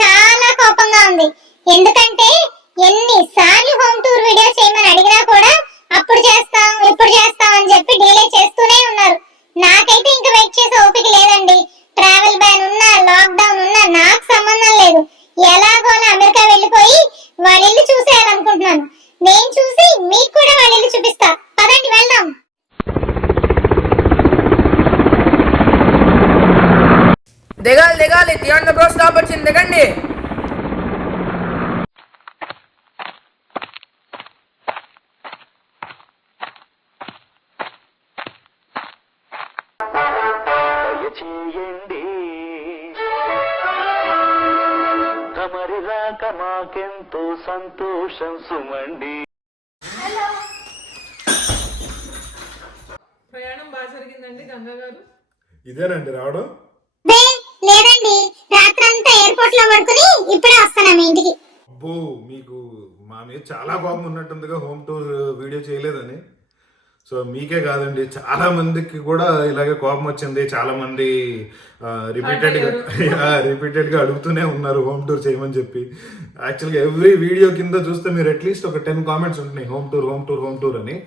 చాలా కోపంగా ఉంది. ఎందుకంటే ఎన్నిసార్లు హోమ్ టూర్ వీడియో చేయమని అడిగినా కూడా అప్పుడు చేస్తాం ఇప్పుడు చేస్తాం అని చెప్పి డిలే చేస్తూనే ఉన్నారు. నాకైతే ఇంకా వెయిట్ చేసే ఓపిక లేదండి. ట్రావెల్ బ్యాన్ ఉన్నా లాక్డౌన్ ఉన్నా నాకు సంబంధం లేదు. ఎలాగోలా అమెరికా వెళ్ళిపోయి వాళ్ళ ఇల్లు చూసేయాలనుకుంటున్నాను. నేను చూసి మీకు కూడా వాళ్ళ ఇల్లు చూపిస్తా. పదండి వెళ్దాం. దిగాలి తీయండి బ్రో, స్టాప్ వచ్చింది, దిగండి. తమరి రాక మాకెంతో సంతోషం సుమండి. ప్రయాణం బాగా జరిగిందండి గంగా గారు? ఇదేనండి రావడం? లేదండి, రాత్రంతా ఎయిర్పోర్ట్ లో పడుకుని ఇప్పుడే వస్తాను మీ ఇంటికి. అబ్బో, మీకు మా మీద చాలా కోపం ఉన్నట్టుందిగా హోమ్ టూర్ వీడియో చేయలేదని. సో మీకే కాదండి, చాలా మందికి కూడా ఇలాగే కోపం వచ్చింది. చాలా మంది రిపీటెడ్గా అడుగుతూనే ఉన్నారు హోమ్ టూర్ చేయమని చెప్పి. యాక్చువల్గా ఎవ్రీ వీడియో కింద చూస్తే మీరు అట్లీస్ట్ ఒక 10 కామెంట్స్ ఉంటున్నాయి హోమ్ టూర్ అని.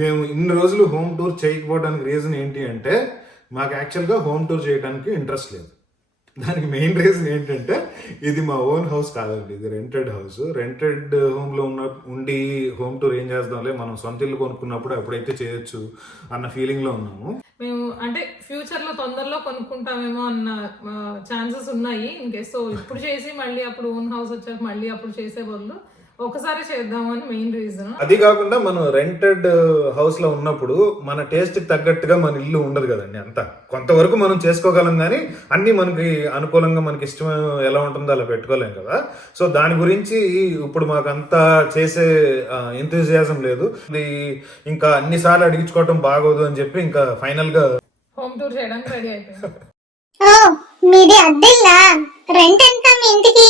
మేము ఇన్ని రోజులు హోమ్ టూర్ చేయకపోవడానికి రీజన్ ఏంటి అంటే, మాకు యాక్చువల్గా హోమ్ టూర్ చేయడానికి ఇంట్రెస్ట్ లేదు. దానికి మెయిన్ రీజన్ ఏంటంటే, ఇది మా ఓన్ హౌస్ కాదండి, ఇది రెంటెడ్ హౌస్. రెంటెడ్ హోమ్లో ఉండి హోమ్ టూర్ ఏం చేద్దాంలే, మనం సొంత ఇల్లు కొనుక్కున్నప్పుడు ఎప్పుడైతే చేయొచ్చు అన్న ఫీలింగ్లో ఉన్నాము. మేము అంటే ఫ్యూచర్ లో తొందరలో కొనుక్కుంటామేమో అన్న ఛాన్సెస్ ఉన్నాయి. ఇంకేస్ సో ఇప్పుడు చేసి మళ్ళీ అప్పుడు ఓన్ హౌస్ వచ్చాక మళ్ళీ అప్పుడు చేసే బదులు ఒకసారి చేద్దామని మెయిన్ రీజన్. అది కాకుండా మనం రెంటెడ్ హౌస్ లో ఉన్నప్పుడు మన టేస్ట్ కి తగ్గట్టుగా మన ఇల్లు ఉండదు కదండి. అంతా కొంతవరకు మనం చేసుకోగలం, కానీ అన్ని మనకి అనుకూలంగా మనకి ఇష్టం ఎలా ఉంటుందో అలా పెట్టుకోలేం కదా. సో దాని గురించి ఇప్పుడు మాకు అంతా చేసే ఎంతూజియాజం లేదు. ఇది ఇంకా అన్నిసార్లు అడిగించుకోవటం బాగోదు అని చెప్పి ఇంకా ఫైనల్ గా హోమ్ టూర్ చేయడానికి రెడీ అయిపోయింది. మీది అద్దెల్లా? రెంట్ ఎంత మీ ఇంటికి?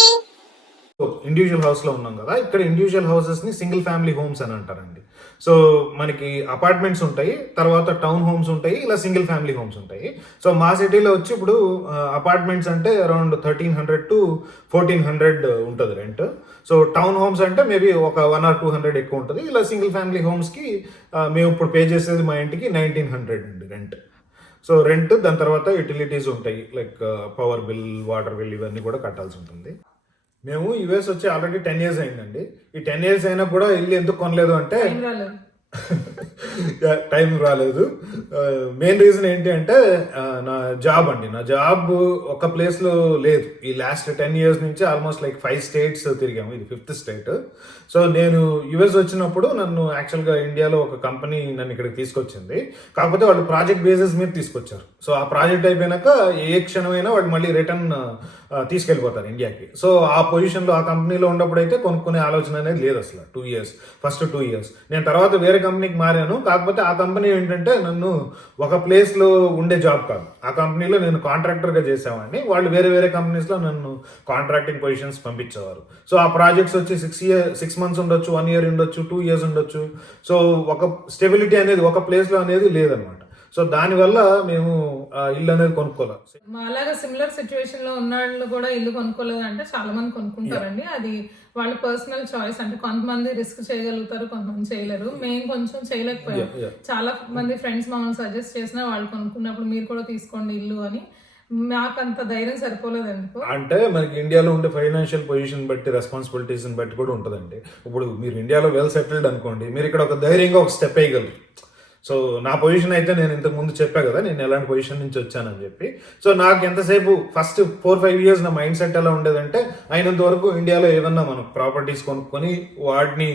ఇండివిజువల్ హౌస్ లో ఉన్నాం కదా. ఇక్కడ ఇండివిజువల్ హౌసెస్ ని సింగిల్ ఫ్యామిలీ హోమ్స్ అని అంటారండి. సో మనకి అపార్ట్మెంట్స్ ఉంటాయి, తర్వాత టౌన్ హోమ్స్ ఉంటాయి, ఇలా సింగిల్ ఫ్యామిలీ హోమ్స్ ఉంటాయి. సో మా సిటీలో వచ్చి ఇప్పుడు అపార్ట్మెంట్స్ అంటే అరౌండ్ 1300 to 1400 ఉంటుంది రెంట్. సో టౌన్ హోమ్స్ అంటే మేబీ ఒక 100 or 200 ఎక్కువ ఉంటుంది. ఇలా సింగిల్ ఫ్యామిలీ హోమ్స్ కి మేము ఇప్పుడు పే చేసేది మా ఇంటికి 1900 అండి రెంట్. సో రెంట్, దాని తర్వాత యూటిలిటీస్ ఉంటాయి, like power bill, water bill, ఇవన్నీ కూడా కట్టాల్సి ఉంటుంది. మేము యుఎస్ వచ్చి ఆల్రెడీ 10 years అయిందండి. ఈ 10 years అయినా కూడా ఇల్లు ఎందుకు కొనలేదు అంటే టైం రాలేదు. మెయిన్ రీజన్ ఏంటి అంటే నా జాబ్ అండి. నా జాబ్ ఒక ప్లేస్ లో లేదు. ఈ లాస్ట్ 10 years నుంచి ఆల్మోస్ట్ లైక్ 5 states తిరిగాము, ఇది 5th state. సో నేను యుఎస్ వచ్చినప్పుడు నన్ను యాక్చువల్గా ఇండియాలో ఒక కంపెనీ నన్ను ఇక్కడికి తీసుకొచ్చింది. కాకపోతే వాళ్ళు ప్రాజెక్ట్ బేసిస్ మీద తీసుకొచ్చారు. సో ఆ ప్రాజెక్ట్ అయిపోయినాక ఏ క్షణమైనా వాళ్ళు మళ్ళీ రిటర్న్ తీసుకెళ్ళిపోతారు ఇండియాకి. సో ఆ పొజిషన్లో ఆ కంపెనీలో ఉన్నప్పుడు అయితే కొనుక్కునే ఆలోచన అనేది లేదు అసలు. ఫస్ట్ 2 years నేను తర్వాత వేరే కంపెనీకి మారాను. కాకపోతే ఆ కంపెనీ ఏంటంటే నన్ను ఒక ప్లేస్లో ఉండే జాబ్ కాదు, ఆ కంపెనీలో నేను కాంట్రాక్టర్గా చేసేవాడిని. వాళ్ళు వేరే వేరే కంపెనీస్లో నన్ను కాంట్రాక్టింగ్ పొజిషన్స్ పంపించేవారు. సో ఆ ప్రాజెక్ట్స్ వచ్చి 6 months ఉండొచ్చు, 1 year ఉండొచ్చు, 2 years ఉండొచ్చు. సో ఒక స్టెబిలిటీ అనేది ఒక ప్లేస్లో అనేది లేదనమాట. సో దానివల్ల మేము ఇల్లు అనేది కొనుక్కోలేదు. అలాగా సిమిలర్ సిచ్యువేషన్ లో ఉన్న వాళ్ళు కూడా ఇల్లు కొనుక్కోలేదు అంటే చాలా మంది కొనుక్కుంటారండి. అది వాళ్ళ పర్సనల్ చాయిస్. అంటే కొంతమంది రిస్క్ చేయగలుగుతారు, కొంతమంది చేయలేరు. మేము కొంచెం చేయలేకపోయాం. చాలా మంది ఫ్రెండ్స్ మమ్మల్ని సజెస్ట్ చేసినా వాళ్ళు కొనుక్కున్నప్పుడు మీరు కూడా తీసుకోండి ఇల్లు అని. నాకు అంత ధైర్యం సరిపోలేదండి. అంటే మనకి ఇండియాలో ఉండే ఫైనాన్షియల్ పొజిషన్ బట్టి, రెస్పాన్సిబిలిటీస్ బట్టి కూడా ఉంటుందండి. ఇప్పుడు మీరు ఇండియాలో వెల్ సెటిల్డ్ అనుకోండి, మీరు ఇక్కడ ఒక ధైర్యంగా ఒక స్టెప్ వేయగలరు. సో నా పొజిషన్ అయితే నేను ఇంతకు ముందు చెప్పా కదా, నేను ఎలాంటి పొజిషన్ నుంచి వచ్చానని చెప్పి. సో నాకు ఎంతసేపు ఫస్ట్ 4-5 years నా మైండ్ సెట్ ఎలా ఉండేదంటే, అయినంత వరకు ఇండియాలో ఏదన్నా మనం ప్రాపర్టీస్ కొనుక్కొని వాటిని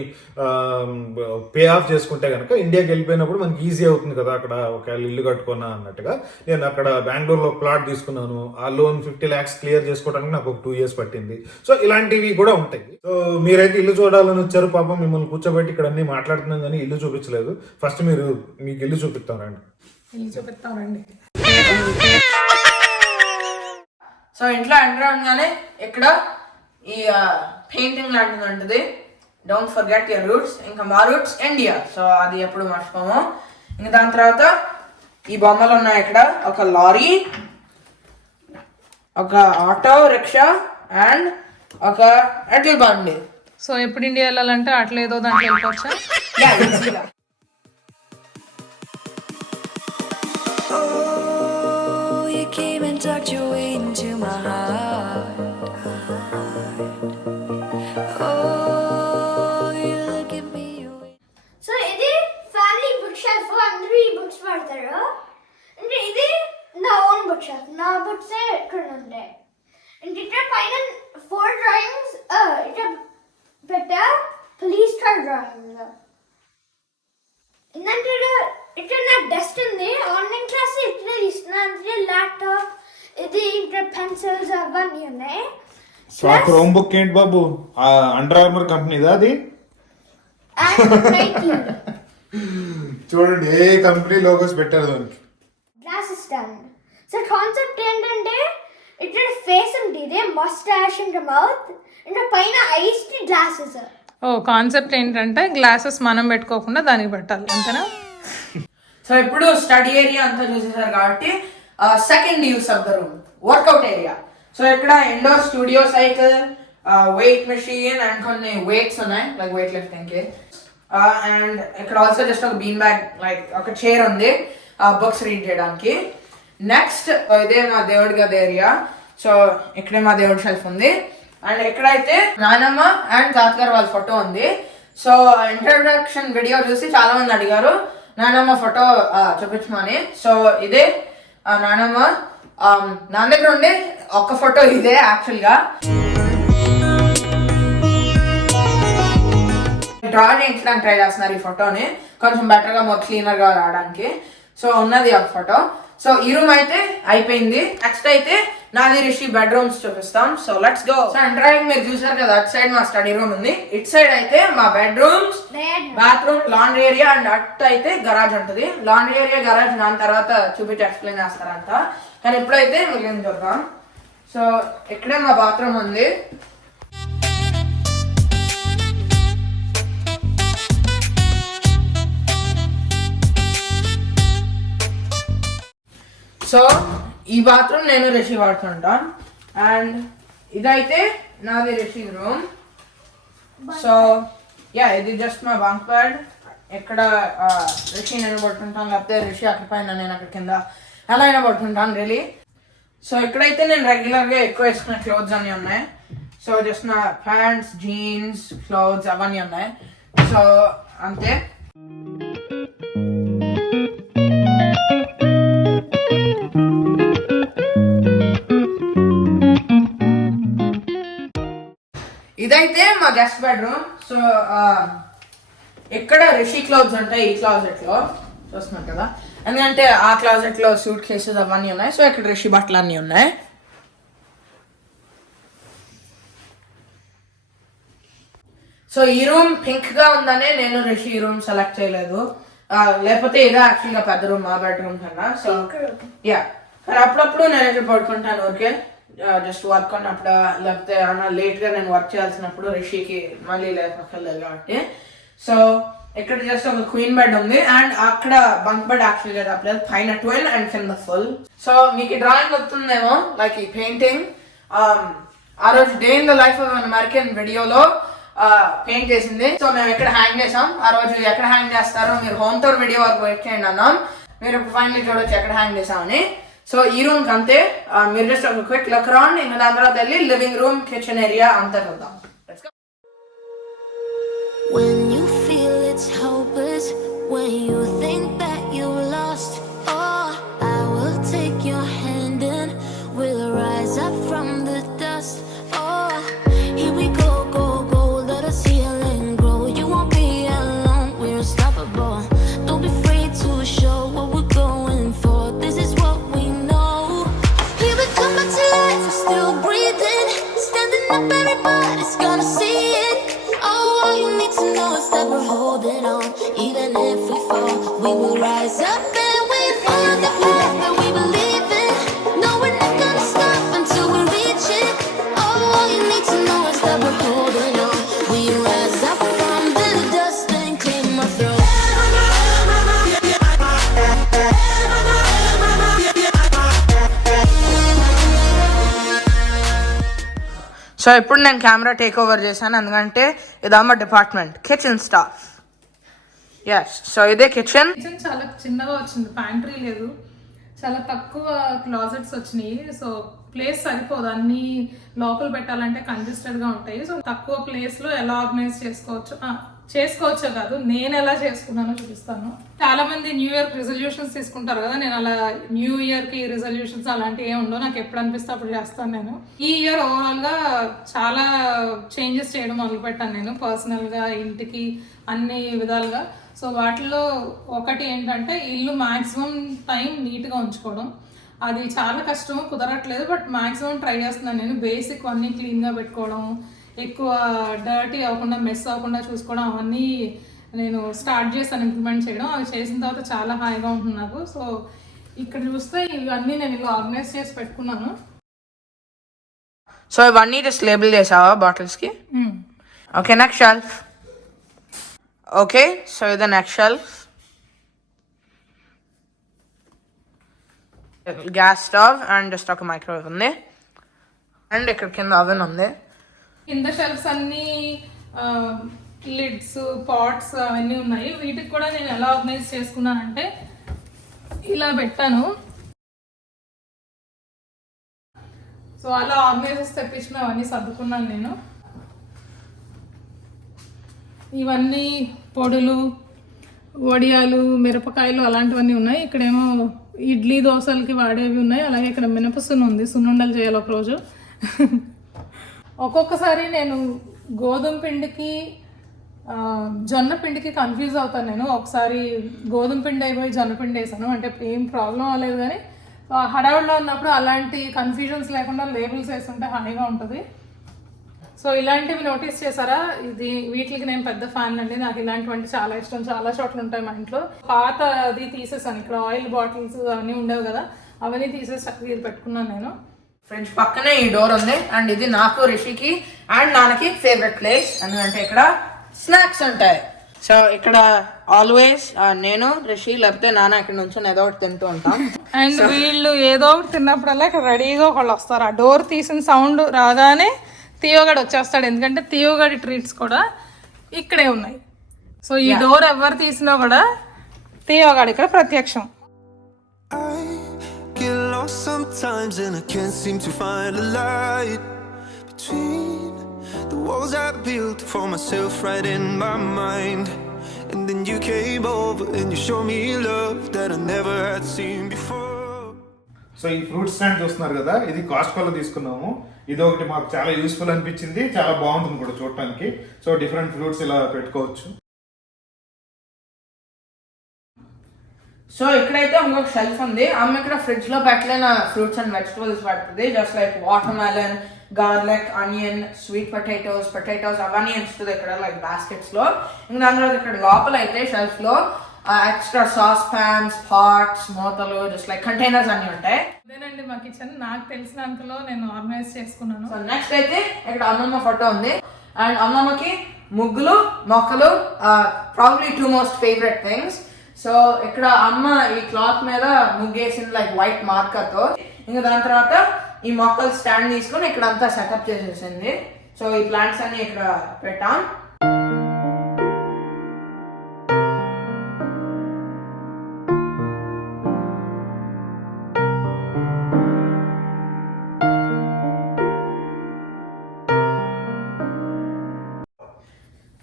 పే ఆఫ్ చేసుకుంటే కనుక ఇండియాకి వెళ్ళిపోయినప్పుడు మనకి ఈజీ అవుతుంది కదా, అక్కడ ఒకవేళ ఇల్లు కట్టుకున్నా అన్నట్టుగా. నేను అక్కడ బెంగళూరులో ప్లాట్ తీసుకున్నాను. ఆ లోన్ 50 lakhs క్లియర్ చేసుకోవడానికి నాకు ఒక 2 years పట్టింది. సో ఇలాంటివి కూడా ఉంటాయి. సో మీరైతే ఇల్లు చూడాలని వచ్చారు, పాపం మిమ్మల్ని కూర్చోబెట్టి ఇక్కడ అన్ని మాట్లాడుతున్నాం కానీ ఇల్లు చూపించలేదు. ఫస్ట్ మీకు ఇల్లు చూపిస్తానండి. సో ఇంట్లో ఎంటర్ అవగానే ఇక్కడ ఈ పెయింటింగ్ లాంటిది ఉంటుంది, డోంట్ ఫర్గెట్ యువర్ రూట్స్. ఇంకా మా రూట్స్ ఇండియా, సో అది ఎప్పుడు మర్చిపోము. ఇంకా దాని తర్వాత ఈ బొమ్మలు ఉన్నాయి. ఇక్కడ ఒక లారీ, ఒక ఆటో రిక్షా, అండ్ ఒక ఎడ్ల బండి. సో ఎప్పుడు ఇండియా వెళ్ళాలంటే అట్లా ఏదో దాంట్లో వెళ్ళిపోవచ్చా? యా, ఈజీగా. Oh, you came and tucked your way into my heart. Oh, you look at me. So ఇది ఫ్యామిలీ బుక్ షెల్ఫ్, అందరూ ఈ బుక్స్ పడతారు. అంటే ఇది నా ఓన్ బుక్ షెల్ఫ్, నా బుక్స్ ఇక్కడ ఉంటాయి. అంటే ఇక్కడ పైన 4 డ్రాయింగ్స్ ఇట్లా పెట్టా, పోలీస్ కార్ డ్రాయింగ్. ఏంటంటే ఇక్కడ నా డెస్క్ ఉంది, ఆన్లైన్ క్లాస్ ఇట్లా తీస్తున్నా. అంటే ల్యాప్టాప్, ఇది ఇక్కడ పెన్సిల్స్ అవన్నీ ఉన్నాయి. సో ఆ క్రోమ్ బుక్ ఏంటి బాబు, అండర్ ఆర్మర్ కంపెనీదా అది? చూడండి ఏ కంపెనీ లోగోస్ పెట్టారు దానికి. Glasses stand. సో కాన్సెప్ట్ ఏంటంటే ఇక్కడ ఫేస్ ఉంటుంది, మస్టాష్ ఇంకా మౌత్, ఇంకా పైన ఐస్ గ్లాసెస్. ఓ కాన్సెప్ట్ ఏంటంటే గ్లాసెస్ మనం పెట్టుకోకుండా దానికి పెట్టాలి, అంతేనా? సో ఇప్పుడు స్టడీ ఏరియా అంతా చూసేసారు కాబట్టి second use of the room, workout area. So ఇక్కడ indoor studio cycle, weight machine and కొన్ని వెయిట్స్ ఉన్నాయి, లైక్ వెయిట్ లిఫ్టింగ్ కి. అండ్ ఇక్కడ ఆల్సో జస్ట్ ఒక బీన్ బ్యాగ్, లైక్ ఒక చైర్ ఉంది బుక్స్ రీడ్ చేయడానికి. నెక్స్ట్ ఇదే మా దేవుడి గది ఏరియా. సో ఇక్కడే మా దేవుడి షెల్ఫ్ ఉంది. అండ్ ఎక్కడైతే నానమ్మ అండ్ తాతగారు వాళ్ళ ఫోటో ఉంది. సో ఇంట్రడక్షన్ వీడియో చూసి చాలా మంది అడిగారు నానమ్మ ఫోటో చూపించమని. సో ఇదే నానమ్మ. నా దగ్గర ఉండే ఒక్క ఫోటో ఇదే యాక్చువల్ గా. డ్రా చేయించడానికి ట్రై చేస్తున్నారు ఈ ఫోటోని, కొంచెం బెటర్ గా మొత్తం క్లీనర్ గా రావడానికి. సో ఉన్నది ఒక ఫోటో. సో ఈ రూమ్ అయితే అయిపోయింది. నెక్స్ట్ అయితే నాది రిషి బెడ్రూమ్స్ చూపిస్తాం. So let's go. So entering మీరు చూసారు కదా, అటు సైడ్ మా స్టడీ రూమ్ ఉంది, ఇటు సైడ్ అయితే మా bedrooms, bathroom, laundry area and అటు అయితే గరాజ్ ఉంటుంది. లాండ్రీ ఏరియా, గరాజ్ దాని తర్వాత చూపించి ఎక్స్ప్లెయిన్ చేస్తారంట, కానీ ఇప్పుడైతే మిగిలిన చూద్దాం. సో ఇక్కడే మా బాత్రూమ్ ఉంది. సో ఈ బాత్రూమ్ నేను రిషి వాడుతుంటా. అండ్ ఇదైతే నాది రిషి రూమ్. సో యా, ఇది జస్ట్ మా బంక్ బెడ్. ఎక్కడ రిషి నేను పడుతుంటాను, లేకపోతే రిషి అక్కడ పైన నేను అక్కడ కింద ఎలా అయినా పడుతుంటాను రియలీ. సో ఇక్కడైతే నేను రెగ్యులర్గా ఎక్కువ వేసుకునే క్లోత్స్ అన్నీ ఉన్నాయి. సో జస్ట్ నా ప్యాంట్స్, జీన్స్, క్లోత్స్ అవన్నీ ఉన్నాయి. సో అంతే. ఇదైతే మా గెస్ట్ బెడ్రూమ్. సో ఇక్కడ రిషి క్లోత్స్ ఉంటాయి ఈ క్లాజెట్ లో, చూస్తున్నారు కదా. ఎందుకంటే ఆ క్లాజెట్ లో సూట్ కేసెస్ అవన్నీ ఉన్నాయి. సో ఇక్కడ రిషి బట్టలు అన్నీ ఉన్నాయి. సో ఈ రూమ్ పింక్ గా ఉందనే నేను రిషి ఈ రూమ్ సెలెక్ట్ చేయలేదు, లేకపోతే ఇదే యాక్చువల్ గా పెద్ద రూమ్ మా బెడ్రూమ్ కన్నా. సో యా, కానీ అప్పుడప్పుడు నేను ఇక్కడ పడుకుంటాను ఓకే, జస్ట్ వర్క్ ఉన్నప్పుడు, లేకపోతే లేట్ గా నేను వర్క్ చేయాల్సినప్పుడు రిషికి మళ్ళీ లేకపోలేదు కాబట్టి. సో ఇక్కడ జస్ట్ ఒక క్వీన్ బెడ్ ఉంది అండ్ అక్కడ బంక్ బెడ్ యాక్చువల్ గా తప్పలేదు, పైన ట్విన్ అండ్ కింద ఫుల్. సో మీకు ఈ డ్రాయింగ్ వస్తుందేమో, లైక్ ఈ పెయింటింగ్ ఆ రోజు day in the life of an American వీడియోలో పెయింట్ చేసింది. సో మేము ఎక్కడ హ్యాంగ్ చేసాం, ఆ రోజు ఎక్కడ హ్యాంగ్ చేస్తారో మీరు హోమ్ టూర్ వీడియో వరకు వెయిట్ చేయండి అన్నాం. మీరు ఇప్పుడు ఫైనల్లీ చూడొచ్చు ఎక్కడ హ్యాంగ్ చేసామని. సో ఈ రూమ్ కి అంతే, మీరు జస్ట్ ఒక క్విక్ లుక్ అరౌండ్, ఇంకా దాని తర్వాత వెళ్ళి లివింగ్ రూమ్, కిచెన్ ఏరియా అంతా చూద్దాం. When you feel it's hopeless, when you think that you're lost, oh, I will take your hand and we'll rise up from the dust. Oh, here we go, go, go, let us heal and grow. You won't be alone, we're unstoppable. Don't be afraid to show what we're going for. This is what we know. Here we come back to life, we're still breathing, standing up, everybody's gonna see it. Oh, all you need to know is that we're holding on. Even if we fall, we will rise up and we follow the path that we believe in. No, we're not gonna stop until we reach it. Oh, all you need to know is that we're holding on. We rise up from the dust and claim our throne. So ఇప్పుడు నేను camera take over చేశాను, ఎందుకంటే ఇది అమ్మ department, kitchen staff. Yes, so ఇదే kitchen. Kitchen చాలా చిన్నగా వచ్చింది, ప్యాంట్రీ లేదు, చాలా తక్కువ క్లాజెట్స్ వచ్చినాయి. సో ప్లేస్ సరిపోదు, అన్ని లోపల పెట్టాలంటే కంజెస్టెడ్గా ఉంటాయి. సో తక్కువ ప్లేస్లో ఎలా ఆర్గనైజ్ చేసుకోవచ్చో కాదు, నేను ఎలా చేసుకున్నానో చూపిస్తాను. చాలా మంది న్యూ ఇయర్ రిజల్యూషన్స్ తీసుకుంటారు కదా, నేను అలా న్యూ ఇయర్కి రిజల్యూషన్స్ అలాంటివి ఏమి ఉండవు, నాకు ఎప్పుడు అనిపిస్తే అప్పుడు చేస్తాను. నేను ఈ ఇయర్ ఓవరాల్గా చాలా చేంజెస్ చేయడం మొదలుపెట్టాను నేను పర్సనల్గా, ఇంటికి అన్ని విధాలుగా. సో వాటిలో ఒకటి ఏంటంటే ఇల్లు మ్యాక్సిమం టైం నీట్గా ఉంచుకోవడం. అది చాలా కష్టం, కుదరట్లేదు, బట్ మ్యాక్సిమం ట్రై చేస్తున్నాను నేను. బేసిక్ అన్నీ క్లీన్గా పెట్టుకోవడం, ఎక్కువ డర్టీ అవ్వకుండా, మెస్ అవ్వకుండా చూసుకోవడం, అవన్నీ నేను స్టార్ట్ చేస్తాను ఇంప్లిమెంట్ చేయడం. అవి చేసిన తర్వాత చాలా హాయిగా ఉంటుంది నాకు. సో ఇక్కడ చూస్తే ఇవన్నీ నేను ఇలా ఆర్గనైజ్ చేసి పెట్టుకున్నాను. సో ఇవన్నీ జస్ట్ లేబుల్ చేసావా బాటిల్స్కి? Okay, next shelf. Okay, so ఇది next shelf. Gas stove and just ఒక మైక్రోవేవ్ ఉంది, అండ్ ఇక్కడ కింద ఓవెన్ ఉంది. కింద షెల్ఫ్స్ అన్ని లిడ్స్, పాట్స్ అవన్నీ ఉన్నాయి. వీటికి కూడా నేను ఎలా ఆర్గనైజ్ చేసుకున్నానంటే ఇలా పెట్టాను. సో అలా ఆర్గనైజర్స్ తెప్పించిన అవన్నీ సర్దుకున్నాను నేను. ఇవన్నీ పొడులు, వడియాలు, మిరపకాయలు అలాంటివన్నీ ఉన్నాయి. ఇక్కడేమో ఇడ్లీ దోశలకి వాడేవి ఉన్నాయి. అలాగే ఇక్కడ మినపసున్ను ఉంది, సున్నుండలు చేయాలి ఒకరోజు. ఒక్కొక్కసారి నేను గోధుమ పిండికి జొన్న పిండికి కన్ఫ్యూజ్ అవుతాను నేను. ఒకసారి గోధుమ పిండి అయిపోయి జొన్న పిండి వేసాను, అంటే ఏం ప్రాబ్లం అవ్వలేదు, కానీ హడావుడిలో ఉన్నప్పుడు అలాంటి కన్ఫ్యూజన్స్ లేకుండా లేబుల్స్ వేస్తుంటే హాయిగా ఉంటుంది. సో ఇలాంటివి నోటీస్ చేశారా? వీటికి నేను పెద్ద ఫ్యాన్ అండి, నాకు ఇలాంటివంటే చాలా ఇష్టం. చాలా చోట్ల ఉంటాయి మా ఇంట్లో. పాత అది తీసేసాను, ఇక్కడ ఆయిల్ బాటిల్స్ అవన్నీ ఉండేవి కదా, అవన్నీ తీసేసి చక్కగా ఇది పెట్టుకున్నాను నేను. ఫ్రిడ్జ్ పక్కనే ఈ డోర్ ఉంది, అండ్ ఇది నాకు, రిషికి అండ్ నాన్నకి ఫేవరెట్ ప్లేస్, ఎందుకంటే ఇక్కడ స్నాక్స్ ఉంటాయి. సో ఇక్కడ ఆల్వేస్ నేను, రిషి లేకపోతే నాన్న ఇక్కడ నుంచి ఏదో ఒకటి తింటూ ఉంటాం. అండ్ వీళ్ళు ఏదో ఒకటి తిన్నప్పుడల్లా ఇక్కడ రెడీగా ఒకళ్ళు వస్తారు. ఆ డోర్ తీసిన సౌండ్ రాగానే తీయోగడు వచ్చేస్తాడు, ఎందుకంటే తీయోగడి ట్రీట్స్ కూడా ఇక్కడే ఉన్నాయి. సో ఈ డోర్ ఎవరు తీసినా కూడా తీయోగడు ఇక్కడ ప్రత్యక్షం. Sometimes and I can't seem to find a light between the walls I built for myself right in my mind. And then you came over and you showed me love that I never had seen before. So ఈ fruit stand చూస్తున్నారు కదా, ఇది కాస్ట్కోలో తీసుకున్నాము. ఇది ఒకటి మాకు చాలా useful అనిపించింది, చాలా బాగుంటుంది కూడా చూడటానికి. సో డిఫరెంట్ ఫ్రూట్స్ ఇలా పెట్టుకోవచ్చు. సో ఇక్కడైతే ఇంకొక షెల్ఫ్ ఉంది. అమ్మ ఇక్కడ ఫ్రిడ్జ్ లో పెట్టలేని ఫ్రూట్స్ అండ్ వెజిటబుల్స్ పడుతుంది. Just like water melon, garlic, onion, sweet potatoes అవన్నీ ఉంచుతుంది ఇక్కడ లైక్ బాస్కెట్స్ లో. ఇంకా దాని తర్వాత ఇక్కడ లోపల అయితే షెల్ఫ్ లో ఎక్స్ట్రా సాస్ పాన్స్, పాట్స్, మూతలు, జస్ట్ లైక్ కంటైనర్స్ అన్ని ఉంటాయి. అదేనండి మా కిచెన్, నాకు తెలిసినంతలో నేను ఆర్గనైజ్ చేసుకున్నాను. సో నెక్స్ట్ అయితే ఇక్కడ అమ్మమ్మ ఫోటో ఉంది, అండ్ అమ్మమ్మకి ముగ్గులు, మొక్కలు probably 2 most favourite things. So ఇక్కడ అమ్మ ఈ క్లాత్ మీద ముగ్గేసింది లైక్ వైట్ మార్కర్ తో. ఇంకా దాని తర్వాత ఈ మొక్కలు స్టాండ్ తీసుకొని ఇక్కడ అంతా సెటప్ చేసేసింది. సో ఈ ప్లాంట్స్ అన్ని ఇక్కడ పెట్టాం.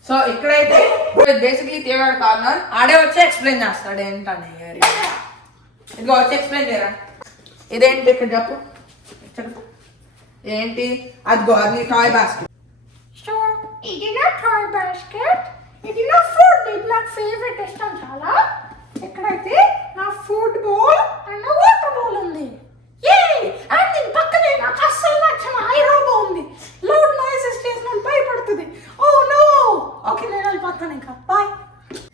సో ఇక్కడైతే బేసిక్లీ తీయగాడు కార్నర్, ఆడే వచ్చి ఎక్స్ప్లెయిన్ చేస్తాడు ఏంటని. ఇదిగో వచ్చి ఎక్స్ప్లెయిన్ చేయరా, ఇదేంటి ఇక్కడ చెప్పు ఏంటి? అదిగో అది టాయ్ బాస్కెట్. సో ఇది నా టాయ్ బాస్కెట్, ఇది నా ఫుడ్, ఇది నా ఫేవరెట్ ఇష్టం చాలా. ఇక్కడైతే నా ఫుడ్ బౌల్ అండ్ నా వాటర్ బౌల్ ఉంది. అండ్ దీని పక్కనే నాకు అస్సలు నచ్చిన ఐరోబో ఉంది. లౌడ్ నాయిసెస్ చేసిన భయపడుతుంది. ఓ నో, ఓకే నేను వెళ్ళిపోతాను ఇంకా, బాయ్.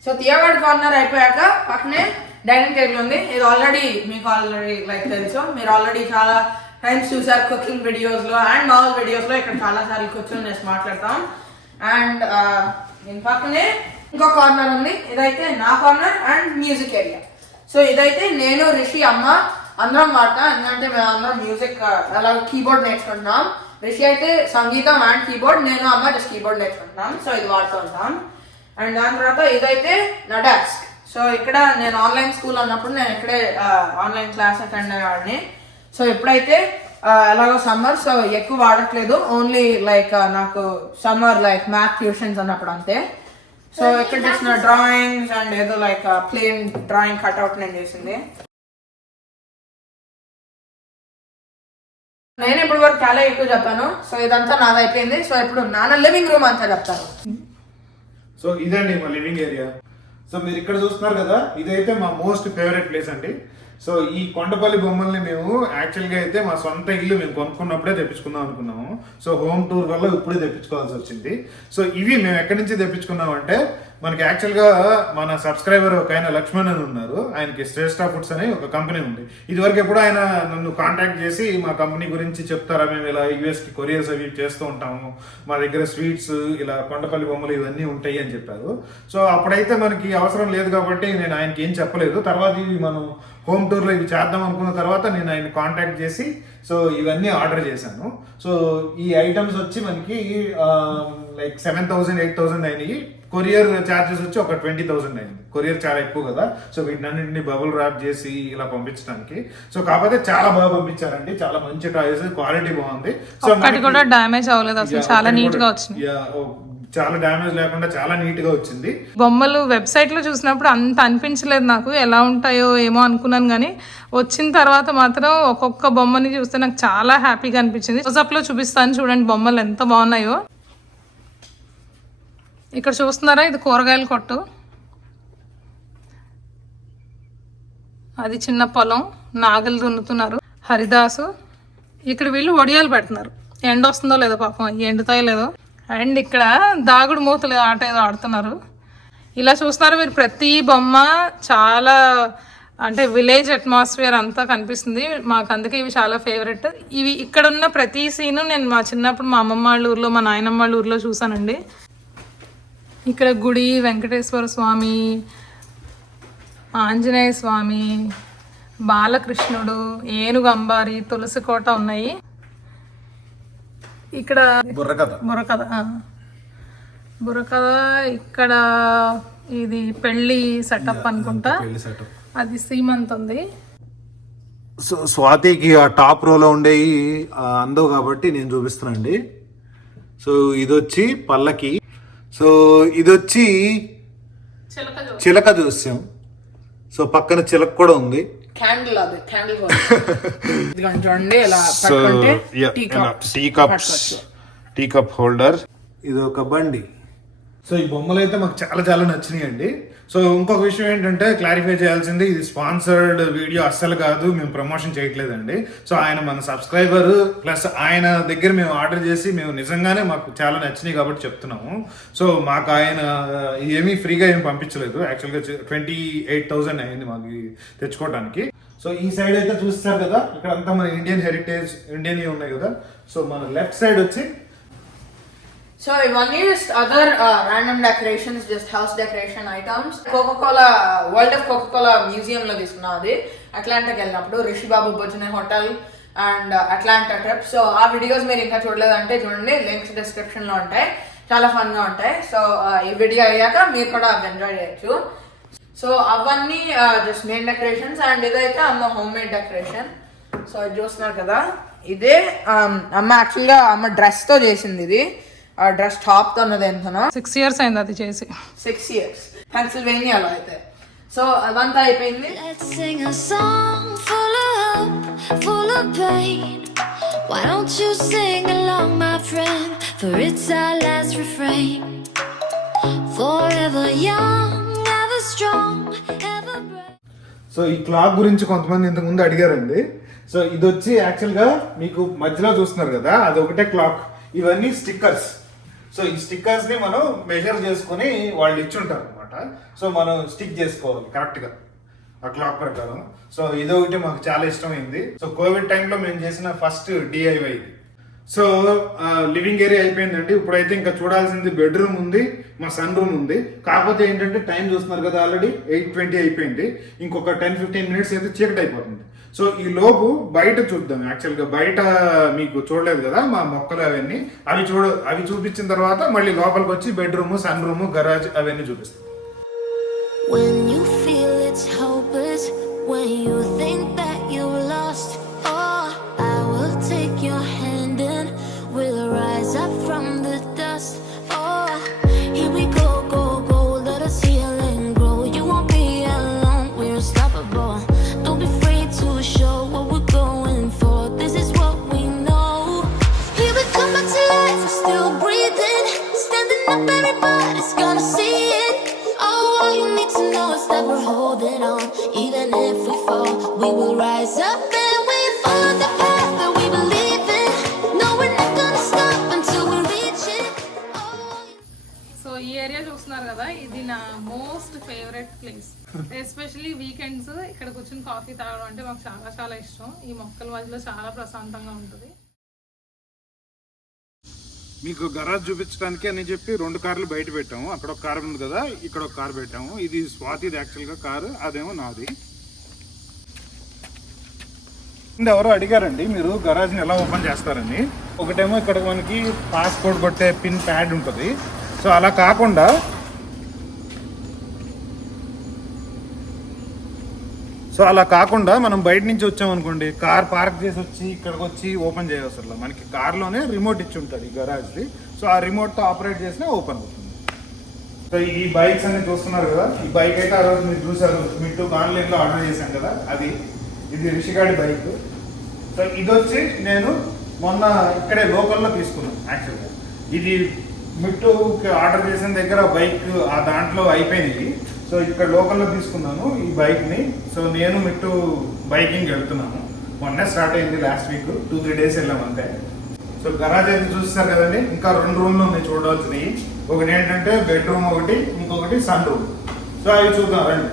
సో తీయగాడు కార్నర్ అయిపోయాక పక్కనే డైనింగ్ టేబుల్ ఉంది. ఇది ఆల్రెడీ మీకు లైక్ తెలుసు, మీరు ఆల్రెడీ చాలా టైమ్స్ చూసారు కుకింగ్ వీడియోస్ లో అండ్ మామూలు వీడియోస్ లో. ఇక్కడ చాలా సార్లు కూర్చొని చేసి మాట్లాడతాం. అండ్ దీని పక్కనే ఇంకో కార్నర్ ఉంది, ఇదైతే నా corner and music area. So ఇదైతే నేను, రిషి, అమ్మ అందరం వాడతాం, ఎందుకంటే మేము అందరం మ్యూజిక్ అలా కీబోర్డ్ నేర్చుకుంటున్నాం. రిషి అయితే సంగీతం అండ్ కీబోర్డ్, నేను అమ్మ జస్ట్ కీబోర్డ్ నేర్చుకుంటాం. సో ఇది వాడుతూ ఉంటాం. అండ్ దాని తర్వాత ఇదైతే నా డెస్క్. సో ఇక్కడ నేను ఆన్లైన్ స్కూల్ అన్నప్పుడు నేను ఇక్కడే ఆన్లైన్ క్లాస్ అటెండ్ అయ్యేవాడిని. సో ఎప్పుడైతే ఎలాగో సమ్మర్, సో ఎక్కువ వాడట్లేదు, ఓన్లీ లైక్ నాకు సమ్మర్ లైక్ మ్యాథ్ ట్యూషన్స్ అన్నప్పుడు అంతే. సో ఇక్కడ చేసిన డ్రాయింగ్స్ అండ్ ఏదో లైక్ ప్లేన్ డ్రాయింగ్ కట్అవుట్ నేను చేసింది. నేను ఇప్పుడు వరకు చాలా ఎక్కువ చెప్పాను. సో ఇదంతా నాది అయిపోయింది. సో ఇప్పుడు నాన్న లివింగ్ రూమ్ అంతా చెప్తాను. సో ఇదండి మా లివింగ్ ఏరియా. సో మీరు ఇక్కడ చూస్తున్నారు కదా, ఇదైతే మా మోస్ట్ ఫేవరెట్ ప్లేస్ అండి. సో ఈ కొండపల్లి బొమ్మల్ని మేము యాక్చువల్గా అయితే మా సొంత ఇల్లు మేము కొనుక్కున్నప్పుడే తెప్పించుకుందాం అనుకున్నాము. సో హోమ్ టూర్ వల్ల ఇప్పుడే తెప్పించుకోవాల్సి వచ్చింది. సో ఇవి మేము ఎక్కడి నుంచి తెప్పించుకున్నామంటే, మనకి యాక్చువల్గా మన సబ్స్క్రైబర్ ఒక ఆయన లక్ష్మణ్ అని ఉన్నారు. ఆయనకి శ్రేష్ఠ ఫుడ్స్ అనే ఒక కంపెనీ ఉంది. ఇదివరకు ఎప్పుడు ఆయన నన్ను కాంటాక్ట్ చేసి మా కంపెనీ గురించి చెప్తారా, మేము ఇలా యూఎస్కి కొరియర్స్ అవి చేస్తూ ఉంటాము, మా దగ్గర స్వీట్స్ ఇలా కొండపల్లి బొమ్మలు ఇవన్నీ ఉంటాయి అని చెప్పారు. సో అప్పుడైతే మనకి అవసరం లేదు కాబట్టి నేను ఆయనకి ఏం చెప్పలేదు. తర్వాత ఇవి మనం హోమ్ టూర్లో ఇవి చేద్దాం అనుకున్న తర్వాత నేను ఆయన కాంటాక్ట్ చేసి సో ఇవన్నీ ఆర్డర్ చేశాను. సో ఈ ఐటమ్స్ వచ్చి మనకి లైక్ 7,000 8,000 అయినాయి. కొరియర్ ఛార్జెస్ వచ్చి ఒక 20,000 అయింది. కొరియర్ చాలా ఎక్కువ కదా. సో వీటినన్నింటినీ బబుల్ ర్యాప్ చేసి ఇలా పంపించడానికి. సో కాకపోతే చాలా బాగా పంపించారండి, చాలా మంచి టాయ్స్, క్వాలిటీ బాగుంది. సో కూడా డ్యామేజ్ అవ్వలేదు అసలు, చాలా నీట్ గా వచ్చింది. చాలా డ్యామేజ్ లేకుండా చాలా నీట్ గా వచ్చింది. బొమ్మలు వెబ్సైట్ లో చూసినప్పుడు అంత అనిపించలేదు నాకు, ఎలా ఉంటాయో ఏమో అనుకున్నాను, కానీ వచ్చిన తర్వాత మాత్రం ఒక్కొక్క బొమ్మని చూస్తే నాకు చాలా హ్యాపీగా అనిపించింది. క్లోజప్ లో చూపిస్తాను చూడండి బొమ్మలు ఎంత బాగున్నాయో. ఇక్కడ చూస్తున్నారా, ఇది కూరగాయల కొట్టు, అది చిన్న పొలం, నాగలు దున్నుతున్నారు హరిదాసు. ఇక్కడ వీళ్ళు వడియాలు పెడుతున్నారు, ఎండ వస్తుందో లేదో పాపం, ఎండుతాయో లేదో. అండ్ ఇక్కడ దాగుడు మూతలు ఆట ఏదో ఆడుతున్నారు. ఇలా చూస్తున్నారు మీరు, ప్రతి బొమ్మ చాలా అంటే విలేజ్ అట్మాస్ఫియర్ అంతా కనిపిస్తుంది మాకు, అందుకే ఇవి చాలా ఫేవరెట్. ఇవి ఇక్కడ ఉన్న ప్రతి సీను నేను మా చిన్నప్పుడు మా అమ్మమ్మ వాళ్ళ ఊర్లో, మా నాయనమ్మ వాళ్ళ ఊర్లో చూసానండి. ఇక్కడ గుడి, వెంకటేశ్వర స్వామి, ఆంజనేయ స్వామి, బాలకృష్ణుడు, ఏనుగు అంబారి, తులసి కోట ఉన్నాయి. ఇక్కడ బుర్రకథ. ఇక్కడ ఇది పెళ్లి సెటప్ అనుకుంటా, అది సీమంత్ ఉంది. సో స్వాతికి ఆ టాప్ రోలో ఉండేవి అందవు కాబట్టి నేను చూపిస్తున్నానండి. సో ఇది వచ్చి పల్లకి, సో ఇది వచ్చి చిలక జోస్యం. సో పక్కన చిలక కూడా ఉంది. క్యాండిల్, అది క్యాండిల్ చూడండి ఇలా సో పట్టుకుంటే టీ కప్ హోల్డర్. ఇది ఒక బండి. సో ఈ బొమ్మలు అయితే మాకు చాలా చాలా నచ్చినాయి అండి. సో ఇంకొక విషయం ఏంటంటే క్లారిఫై చేయాల్సింది, ఇది స్పాన్సర్డ్ వీడియో అస్సలు కాదు, మేము ప్రమోషన్ చేయట్లేదండి. సో ఆయన మన సబ్స్క్రైబర్, ప్లస్ ఆయన దగ్గర మేము ఆర్డర్ చేసి మేము నిజంగానే మాకు చాలా నచ్చినాయి కాబట్టి చెప్తున్నాము. సో మాకు ఆయన ఏమీ ఫ్రీగా ఏమి పంపించలేదు. యాక్చువల్గా 28,000 అయింది మాకు తెచ్చుకోవడానికి. సో ఈ సైడ్ అయితే చూస్తారు కదా, ఇక్కడ అంతా మన ఇండియన్ హెరిటేజ్, ఇండియన్ ఉన్నాయి కదా. సో మన లెఫ్ట్ సైడ్ వచ్చి సో ఇవన్నీ just other random decorations, just house decoration items. Coca Cola, world of Coca Cola museum లో తీసుకున్నాం అది అట్లాంటాకి వెళ్ళినప్పుడు, రిషిబాబు భోజన hotel and Atlanta trip. So ఆ వీడియోస్ మీరు ఇంకా చూడలేదంటే చూడండి, లింక్స్ డిస్క్రిప్షన్ లో ఉంటాయి, చాలా ఫన్ గా ఉంటాయి. సో ఈ వీడియో అయ్యాక మీరు కూడా ఎంజాయ్ చేయొచ్చు. సో అవన్నీ జస్ట్ మెయిన్ డెకరేషన్స్. అండ్ ఇదైతే అమ్మ హోమ్ మేడ్ డెకరేషన్. సో ఇది చూస్తున్నారు కదా, ఇదే అమ్మ యాక్చువల్గా అమ్మ డ్రెస్ తో చేసింది. ఇది ఆ డ్రెస్ టాప్ తో ఉన్నది ఎంతనో 6 years అయింది అది చేసి. 6 years పెన్సిల్వేనియాలో అయితే. సో అదంతా అయిపోయింది. Let's sing a song full of hope, full of pain. Why don't you sing along, my friend? For it's our last refrain. Forever young, ever strong, ever brave. So ఈ clock గురించి కొంతమంది ఇంతకు ముందు అడిగారండి. So ఇది వచ్చి యాక్చువల్గా మీకు మధ్యలో చూస్తున్నారు కదా, అది ఒకటే క్లాక్. ఇవన్నీ స్టిక్కర్స్. సో ఈ స్టిక్కర్స్ ని మనం మెజర్ చేసుకుని వాళ్ళు ఇచ్చుంటారు అనమాట. సో మనం స్టిక్ చేసుకోవాలి కరెక్ట్ గా ఆ క్లాక్ ప్రకారం. సో ఇదొకటి మాకు చాలా ఇష్టమైంది. సో కోవిడ్ టైంలో మేము చేసిన ఫస్ట్ డిఐవై ఇది. సో లివింగ్ ఏరియా అయిపోయిందండి. ఇప్పుడైతే ఇంకా చూడాల్సింది బెడ్రూమ్ ఉంది, మా సన్ రూమ్ ఉంది. కాకపోతే ఏంటంటే టైం చూస్తున్నారు కదా, ఆల్రెడీ 8:20 అయిపోయింది. ఇంకొక 10-15 minutes అయితే చీకటి అయిపోతుంది. సో ఈ లోపు బయట చూద్దాం. యాక్చువల్గా బయట మీకు చూడలేదు కదా మా మొక్కలు అవన్నీ, అవి చూపించిన తర్వాత మళ్ళీ లోపలికి వచ్చి బెడ్రూమ్, సన్ రూమ్, గరాజ్ అవన్నీ చూపిస్తాం. When you feel it's hopeless, when you think that you lost, oh, I will take your hand and we'll rise up from the dust. Oh, here we go, go, go, let us heal and grow. You won't be alone, we're unstoppable. Don't be afraid to show what we're going for. This is what we know. Here we come back to life, we're still breathing, standing up, everybody's gonna see it. Oh, all you need to know is that we're holding on. Even if we fall, we will rise up and we follow the path that we believe in. No, we're not gonna stop until we reach it. Oh. So ఈ area చూస్తున్నారు కదా, ఇది నా most favourite place. Especially weekends ఇక్కడ కూర్చొని coffee తాగడం అంటే మాకు చాలా చాలా ఇష్టం. ఈ మొక్కల మధ్యలో చాలా ప్రశాంతంగా ఉంటుంది. మీకు గరాజ్ చూపించడానికి అని చెప్పి 2 కార్లు బయట పెట్టాము. అక్కడ ఒక కార్ ఉంది కదా, ఇక్కడ ఒక కార్ పెట్టాము. ఇది స్వాతిది యాక్చువల్గా కారు, అదేమో నాది. ఎవరో అడిగారండి మీరు గరాజ్ని ఎలా ఓపెన్ చేస్తారని. ఒకటేమో ఇక్కడ మనకి పాస్పోర్ట్ కొట్టే పిన్ ప్యాడ్ ఉంటుంది. సో అలా కాకుండా మనం బయట నుంచి వచ్చామనుకోండి, కార్ పార్క్ చేసి వచ్చి ఇక్కడికి వచ్చి ఓపెన్ చేయవసరం. మనకి కార్లోనే రిమోట్ ఇచ్చి ఉంటుంది గరాజ్ది. సో ఆ రిమోట్తో ఆపరేట్ చేసినా ఓపెన్ అవుతుంది. సో ఈ బైక్స్ అన్ని చూస్తున్నారు కదా, ఈ బైక్ అయితే ఆ రోజు మీరు చూసారు, మిట్టు ఆన్లైన్లో ఆర్డర్ చేశాను కదా, ఇది రిషిగాడి బైక్. సో ఇది వచ్చి నేను మొన్న ఇక్కడే లోకల్లో తీసుకున్నాను. యాక్చువల్గా ఇది మిట్టుకి ఆర్డర్ చేసిన దగ్గర బైక్ ఆ దాంట్లో అయిపోయింది. సో ఇక్కడ లోకల్లో తీసుకున్నాను ఈ బైక్ని. సో నేను మిట్టు బైకింగ్ వెళ్తున్నాను. మొన్నే స్టార్ట్ అయింది, లాస్ట్ వీక్ 2-3 డేస్ వెళ్ళామంటే. సో గరాజ్ అయితే చూస్తారు కదండి, ఇంకా 2 రూమ్లు ఉన్నాయి చూడవలసినవి. ఒకటి ఏంటంటే బెడ్రూమ్, ఇంకొకటి సన్ రూమ్. సో అవి చూద్దాం రండి.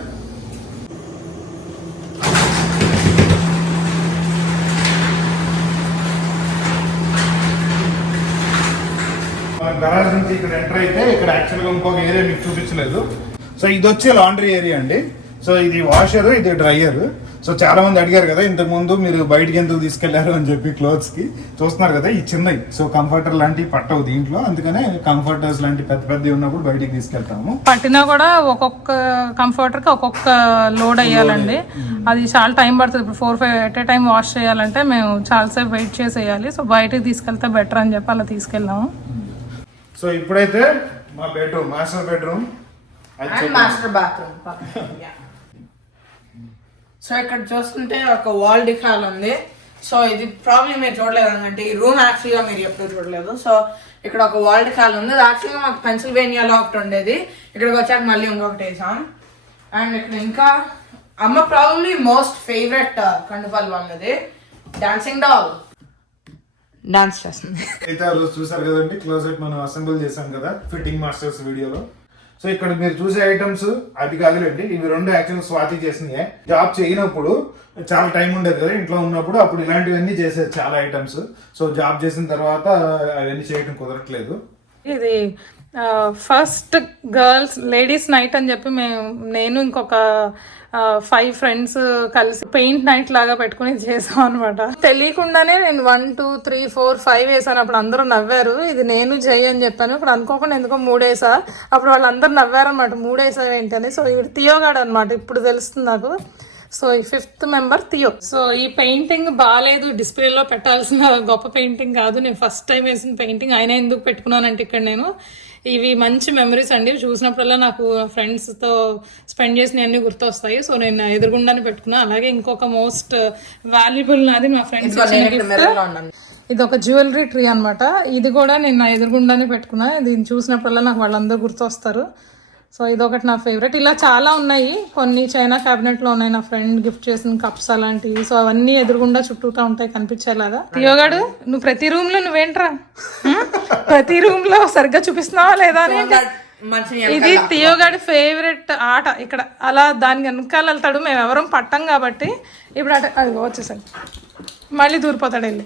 గరాజ్ నుంచి ఇక్కడ ఎంటర్ అయితే ఇక్కడ యాక్చువల్గా ఇంకొక ఏరియా మీకు చూపించలేదు. సో ఇది వచ్చి లాండ్రీ ఏరియా అండి. సో ఇది వాషర్, ఇది డ్రైయర్. సో చాలా మంది అడిగారు కదా ఇంతకు ముందు మీరు బయటికి ఎందుకు తీసుకెళ్లారు అని చెప్పి క్లోత్స్ కి. చూస్తున్నారు కదా ఈ చిన్నవి. సో కంఫర్టర్ లాంటివి పట్టవు దీంట్లో, అందుకనే కంఫర్టర్స్ లాంటి పెద్దవి ఉన్నప్పుడు బయటికి తీసుకెళ్తాము. పట్టినా కూడా ఒక్కొక్క కంఫర్టర్ కి ఒక్కొక్క లోడ్ అయ్యాలండి. అది చాలా టైం పడుతుంది. ఇప్పుడు 4-5 ఎట్ ఏ టైం వాష్ చేయాలంటే మేము చాలాసేపు వెయిట్ చేసేయాలి. సో బయటికి తీసుకెళ్తే బెటర్ అని చెప్పి అలా తీసుకెళ్ళాము. సో ఇప్పుడైతే మా bedroom, master bedroom and master bathroom. So ఇక్కడ చూస్తుంటే ఒక వాల్ డికాల్ ఉంది. సో ఇది ప్రాబ్లం మీరు చూడలేదు అంటే ఈ రూమ్ యాక్చువల్గా మీరు ఎప్పుడు చూడలేదు. సో ఇక్కడ ఒక వాల్ డికాల్ ఉంది. అది యాక్చువల్గా మాకు పెన్సిల్వేనియాలో ఒకటి ఉండేది, ఇక్కడికి వచ్చాక మళ్ళీ ఇంకొకటి వేసాం. అండ్ ఇక్కడ ఇంకా అమ్మ ప్రాబ్లీ మోస్ట్ ఫేవరెట్ కండుపాలు వాళ్ళది, డాన్సింగ్ డాల్ డాన్స్ చేస్తుంది. అయితే ఆ రోజు చూసారు కదండి క్లోజెట్ మనం అసెంబుల్ చేసాం కదా ఫిట్టింగ్ మాస్టర్స్ వీడియోలో. సో ఇక్కడ మీరు చూసే ఐటమ్స్ అది కాదులేండి, ఇవి 2 యాక్చువల్ స్వాతి చేసినాయి. జాబ్ చేయనప్పుడు చాలా టైం ఉండేది కదా ఇంట్లో ఉన్నప్పుడు, అప్పుడు ఇలాంటివన్నీ చేసేది చాలా ఐటమ్స్. సో జాబ్ చేసిన తర్వాత అవన్నీ చేయడం కుదరట్లేదు. ఇది ఫస్ట్ గర్ల్స్ లేడీస్ నైట్ అని చెప్పి నేను ఇంకొక 5 ఫ్రెండ్స్ కలిసి పెయింట్ నైట్ లాగా పెట్టుకుని చేసాం అనమాట. తెలియకుండానే నేను 1, 2, 3, 4, 5 వేసాను. అప్పుడు అందరూ నవ్వారు. ఇది నేను జై అని చెప్పాను. ఇప్పుడు అనుకోకుండా ఎందుకో 3 వేసా. అప్పుడు వాళ్ళందరూ నవ్వారు అనమాట, 3 వేసావు ఏంటని. సో ఇవి తియోగాడు అనమాట, ఇప్పుడు తెలుస్తుంది నాకు. సో ఈ 5th మెంబర్ తియో. సో ఈ పెయింటింగ్ బాగాలేదు, డిస్ప్లేలో పెట్టాల్సిన గొప్ప పెయింటింగ్ కాదు. నేను ఫస్ట్ టైం వేసిన పెయింటింగ్. అయినా ఎందుకు పెట్టుకున్నానంటే ఇక్కడ నేను ఇవి మంచి మెమరీస్ అండి. చూసినప్పుడల్లా నాకు ఫ్రెండ్స్తో స్పెండ్ చేసిన అన్ని గుర్తొస్తాయి. సో నేను ఎదురుగుండానే పెట్టుకున్నా. అలాగే ఇంకొక మోస్ట్ వాల్యుబుల్ నాది మా ఫ్రెండ్స్ ఇది ఒక జ్యువెలరీ ట్రీ అనమాట. ఇది కూడా నేను నా ఎదురుగుండానే పెట్టుకున్నా. దీన్ని చూసినప్పుడల్లా నాకు వాళ్ళందరూ గుర్తొస్తారు. సో ఇదొకటి నా ఫేవరెట్. ఇలా చాలా ఉన్నాయి, కొన్ని చైనా క్యాబినెట్లో ఉన్నాయి. నా ఫ్రెండ్ గిఫ్ట్ చేసిన కప్స్ అలాంటివి. సో అవన్నీ ఎదురుగుండా చుట్టూతా ఉంటాయి కనిపించేలాగా. తియోగాడు నువ్వు ప్రతి రూమ్ లో నువ్వేంట్రా ప్రతి రూమ్ లో సరిగ్గా చూపిస్తున్నావా లేదా అని. ఇది తియోగాడి ఫేవరెట్ ఆట ఇక్కడ. అలా దాని వెనకాల వెళ్తాడు, మేము ఎవరం పట్టం కాబట్టి. ఇప్పుడు అట అది వచ్చేసాడు, మళ్ళీ దూరిపోతాడు వెళ్ళి.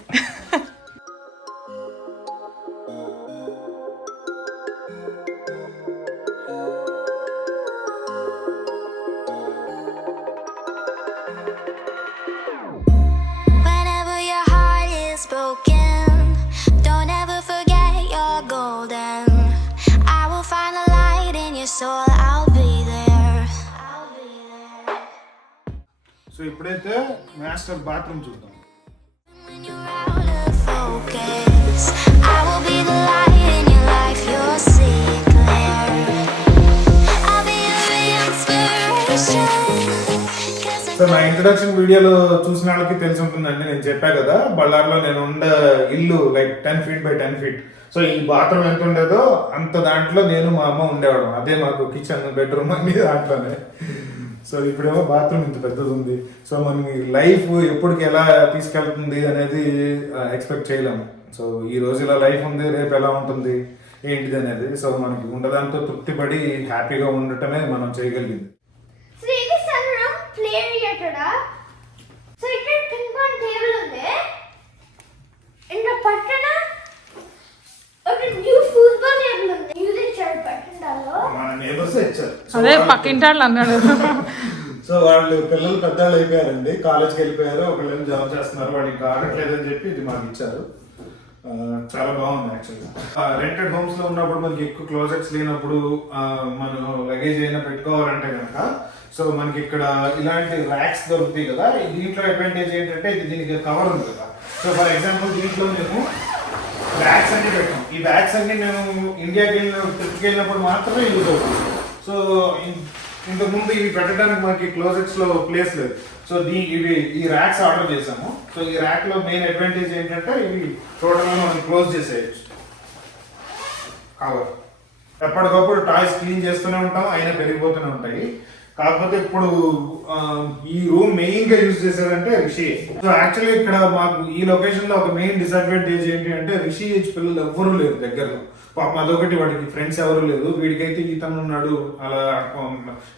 so I'll be there. So ఇప్పుడైతే మాస్టర్ బాత్రూమ్ చూద్దాం. When you're out of focus, I will be the light in your life. You'll see it clear. I'll be your inspiration. 'Cause I so నా introduction వీడియోలో చూసిన వాళ్ళకి తెలిసి ఉంటుందండి, నేను చెప్పా కదా బళ్ళార్లో నేను ఉండే ఇల్లు like 10 feet by 10 feet. So ఈ బాత్రూమ్ ఎంత ఉండేదో అంత దాంట్లో నేను మా అమ్మ ఉండేవాడు. అదే మాకు కిచెన్ బెడ్రూమ్ అన్ని దాంట్లోనే. సో ఇప్పుడేమో బాత్రూమ్ ఇంత పెద్దది ఉంది. సో మనకి లైఫ్ ఎప్పటికి ఎలా తీసుకెళ్తుంది అనేది ఎక్స్పెక్ట్ చేయలేము. సో ఈ రోజు ఇలా లైఫ్ ఉంది, రేపు ఎలా ఉంటుంది ఏంటిది అనేది. సో మనకి ఉండదాంతో తృప్తిపడి హ్యాపీగా ఉండటమే మనం చేయగలిగింది. సో ఇది సన్ రూమ్ ప్లే ఏరియా ఇక్కడ. సో ఇక్కడ పింగ్ పాంగ్ టేబుల్ ఉంది. ఇంకా పక్కన ఒక న్యూ ఫుట్బాల్ టేబుల్ ఉంది. యూజ్ ఇచ్చాడు పక్కనలో. మన నేబర్స్ ఇచ్చారు. అదే పక్కింటాళ్ళు అన్నాడు. సో వాళ్ళు పిల్లలు పెద్దవాళ్ళు అయిపోయారండి, కాలేజ్కి వెళ్ళిపోయారు, ఒకళ్ళేమో జాబ్ చేస్తున్నారు, వాళ్ళు ఇంకా ఆడట్లేదని చెప్పి ఇది మాకు ఇచ్చారు. చాలా బాగుంది యాక్చువల్గా. రెంటెడ్ హోమ్స్ లో ఉన్నప్పుడు మనకి ఎక్కువ క్లోజెట్స్ లేనప్పుడు మనం లగేజ్ అయినా పెట్టుకోవాలంటే కనుక సో మనకి ఇక్కడ ఇలాంటి ర్యాక్స్ దొరుకుతాయి కదా. దీంట్లో అడ్వాంటేజ్ ఏంటంటే ఇది దీనికి కవర్ ఉంది కదా. సో ఫర్ ఎగ్జాంపుల్ దీంట్లో మేము బ్యాగ్స్ అన్ని పెట్టాం. ఈ బ్యాగ్స్ అన్ని మేము ఇండియాకి ట్రిప్కి వెళ్ళినప్పుడు మాత్రమే యూజ్ అవుతాం. సో ఇంతకుముందు ఇవి పెట్టడానికి మనకి క్లోజెట్స్ లో ప్లేస్ లేదు. సో ఇవి ఈ ర్యాక్స్ ఆర్డర్ చేసాము. సో ఈ ర్యాక్ లో మెయిన్ అడ్వాంటేజ్ ఏంటంటే ఇవి టోటల్ గా మనం క్లోజ్ చేసేయచ్చు. కవర్ ఎప్పటికప్పుడు టాయ్స్ క్లీన్ చేస్తూనే ఉంటాం, అయినా పెరిగిపోతూనే ఉంటాయి. కాకపోతే ఇప్పుడు ఈ రూమ్ మెయిన్ గా యూజ్ చేశారంటే రిషి. సో యాక్చువల్లీ ఇక్కడ మాకు ఈ లొకేషన్ లో ఒక మెయిన్ డిసడ్వాంటేజ్ ఏంటి అంటే రిషి ఏజ్ పిల్లలు ఎవ్వరూ లేరు దగ్గరలో. పాపం అదొకటి, వాడికి ఫ్రెండ్స్ ఎవరు లేదు. వీడికైతే ఈతను ఉన్నాడు, అలా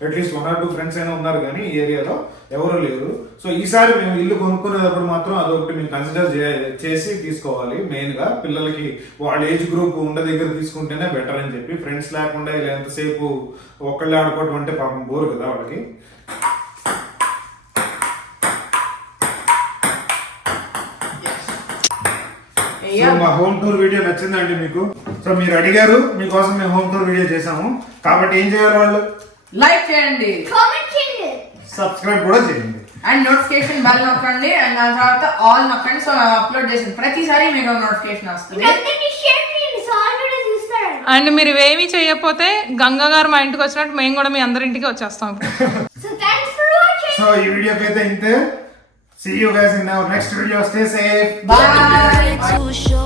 అట్లీస్ట్ 1 or 2 ఫ్రెండ్స్ అయినా ఉన్నారు, కానీ ఈ ఏరియాలో ఎవరు లేరు. సో ఈసారి మేము ఇల్లు కొనుక్కునేటప్పుడు మాత్రం అదొకటి మేము కన్సిడర్ చేసి తీసుకోవాలి. మెయిన్ గా పిల్లలకి వాళ్ళ ఏజ్ గ్రూప్ ఉండే దగ్గర తీసుకుంటేనే బెటర్ అని చెప్పి, ఫ్రెండ్స్ లేకుండా ఇలా ఎంతసేపు ఒక్కళ్ళే ఆడుకోవడం అంటే పాపం బోరు కదా వాళ్ళకి. సో మా హోమ్ టూర్ వీడియో నచ్చిందండి మీకు? సో మీరు అడిగారు, మీకోసం మేము హోమ్ టూర్ వీడియో చేసాము. కాబట్టి ఏం చేయాలి వాళ్ళు? లైక్ చేయండి, కామెంట్ చేయండి, సబ్స్క్రైబ్ కూడా చేయండి, అండ్ నోటిఫికేషన్ బెల్ నొక్కండి, అండ్ దాని తర్వాత ఆల్ నొక్కండి. సో అప్లోడ్ చేసిన ప్రతిసారి మీకు నోటిఫికేషన్ వస్తుంది. అందరినీ షేర్ చేయండి, సార్ కూడా చూస్తారు. అండ్ మీరు ఇవేమీ చేయకపోతే గంగా గారు మా ఇంటికి వచ్చినట్టు మేము కూడా మీ అందరింటికి వచ్చేస్తాం. So thanks for watching. So ఈ వీడియోకి అయితే ఇంతే. See you guys in our next video. Stay safe. Bye. to show